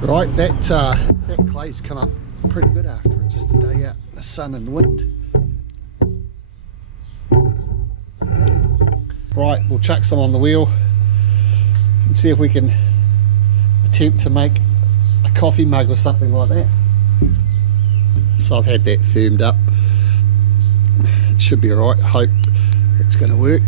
Right, that clay's come up pretty good after just a day out in the sun and wind. Right, we'll chuck some on the wheel and see if we can attempt to make a coffee mug or something like that. So I've had that firmed up. It should be alright. I hope it's going to work.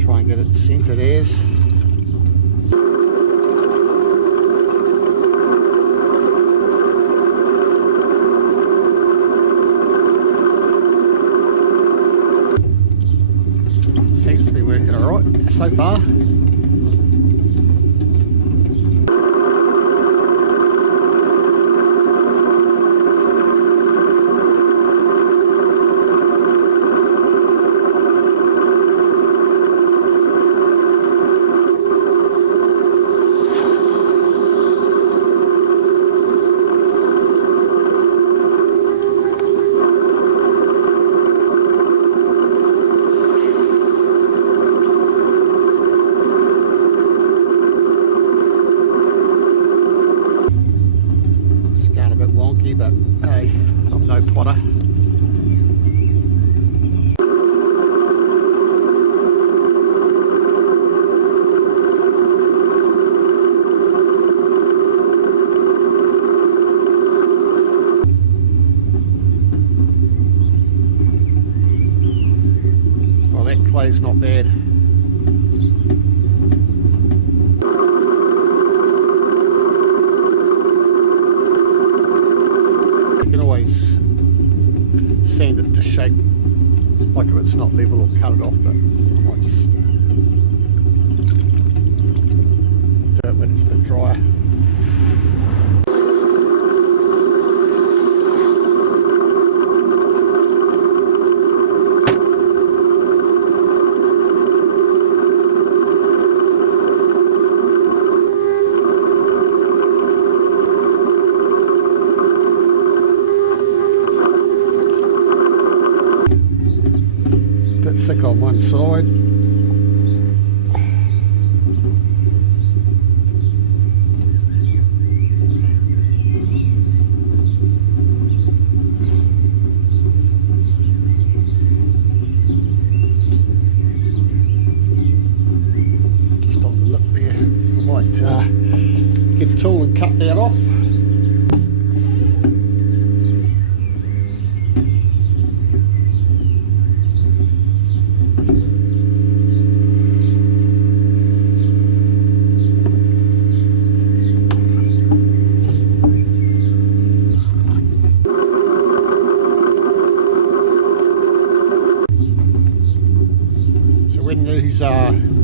Try and get it centered as. Seems to be working alright so far. Wonky, but hey, I'm no potter. Well, that clay's not bad. Always sand it to shape, like if it's not level, or cut it off, but I might just do it when it's a bit drier. Thick on one side. Just on the lip there. I might get a tool and cut that off.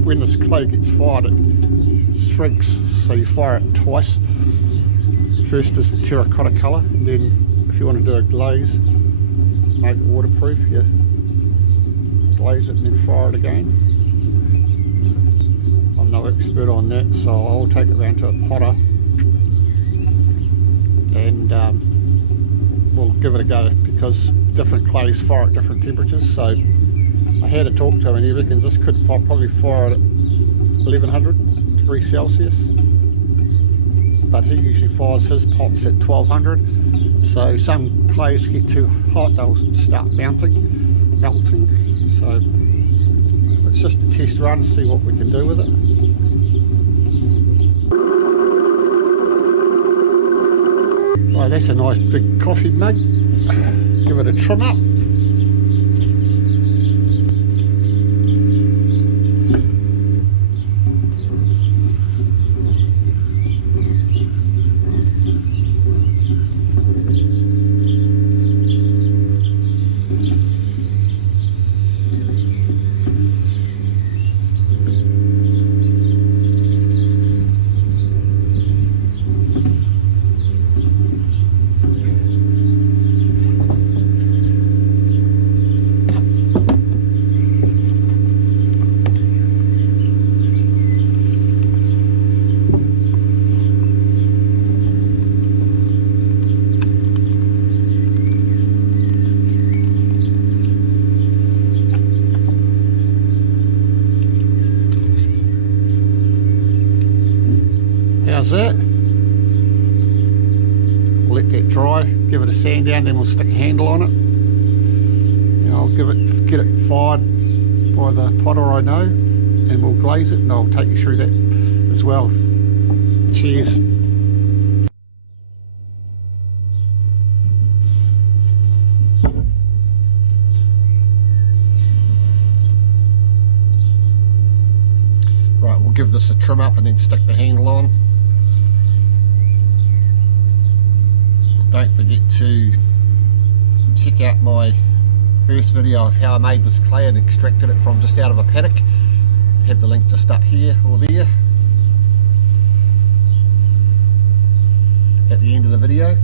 When this clay gets fired, it shrinks, so you fire it twice. First is the terracotta colour, and then if you want to do a glaze, make it waterproof, you glaze it and then fire it again. I'm no expert on that, so I'll take it round to a potter and we'll give it a go, because different clays fire at different temperatures. So I had to talk to him and he reckons this could probably fire at 1100 degrees Celsius, but he usually fires his pots at 1200. So some clays get too hot, they'll start melting. So it's just a test run to see what we can do with it. Right, that's a nice big coffee mug. Give it a trim up. how's that? We'll let that dry, give it a sand down, then we'll stick a handle on it. And I'll get it fired by the potter I know, and we'll glaze it, and I'll take you through that as well. Cheers. Right, we'll give this a trim up and then stick the handle on. Don't forget to check out my first video of how I made this clay and extracted it from just out of a paddock. Have the link just up here or there at the end of the video.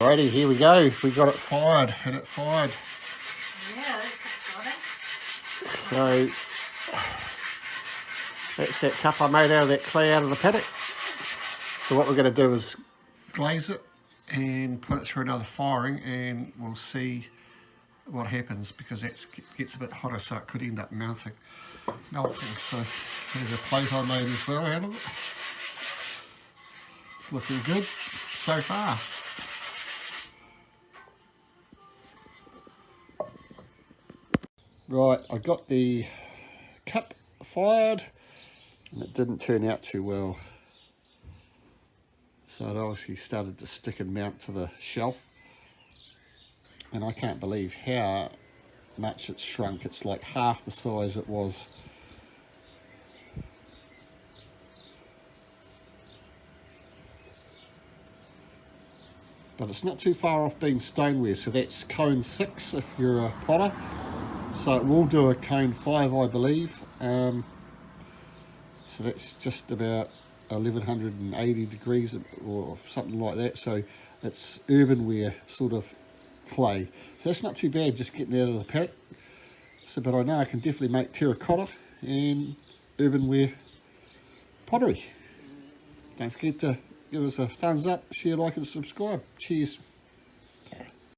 Alrighty, here we go. We got it fired, and it fired. Yeah, that's So exciting. that's that cup I made out of that clay out of the paddock. So what we're going to do is glaze it and put it through another firing, and we'll see what happens, because it gets a bit hotter, so it could end up melting. So there's a plate I made as well out of it. Looking good so far. Right, I got the cup fired and it didn't turn out too well. So it obviously started to stick and mount to the shelf. And I can't believe how much it's shrunk. It's like half the size it was. But it's not too far off being stoneware, so that's cone 6 if you're a potter. So it will do a cone 5, I believe. So that's just about 1180 degrees or something like that, so it's urbanware sort of clay. So that's not too bad, just getting out of the paddock. So, but I know I can definitely make terracotta and urbanware pottery. Don't forget to give us a thumbs up, share, like and subscribe. Cheers.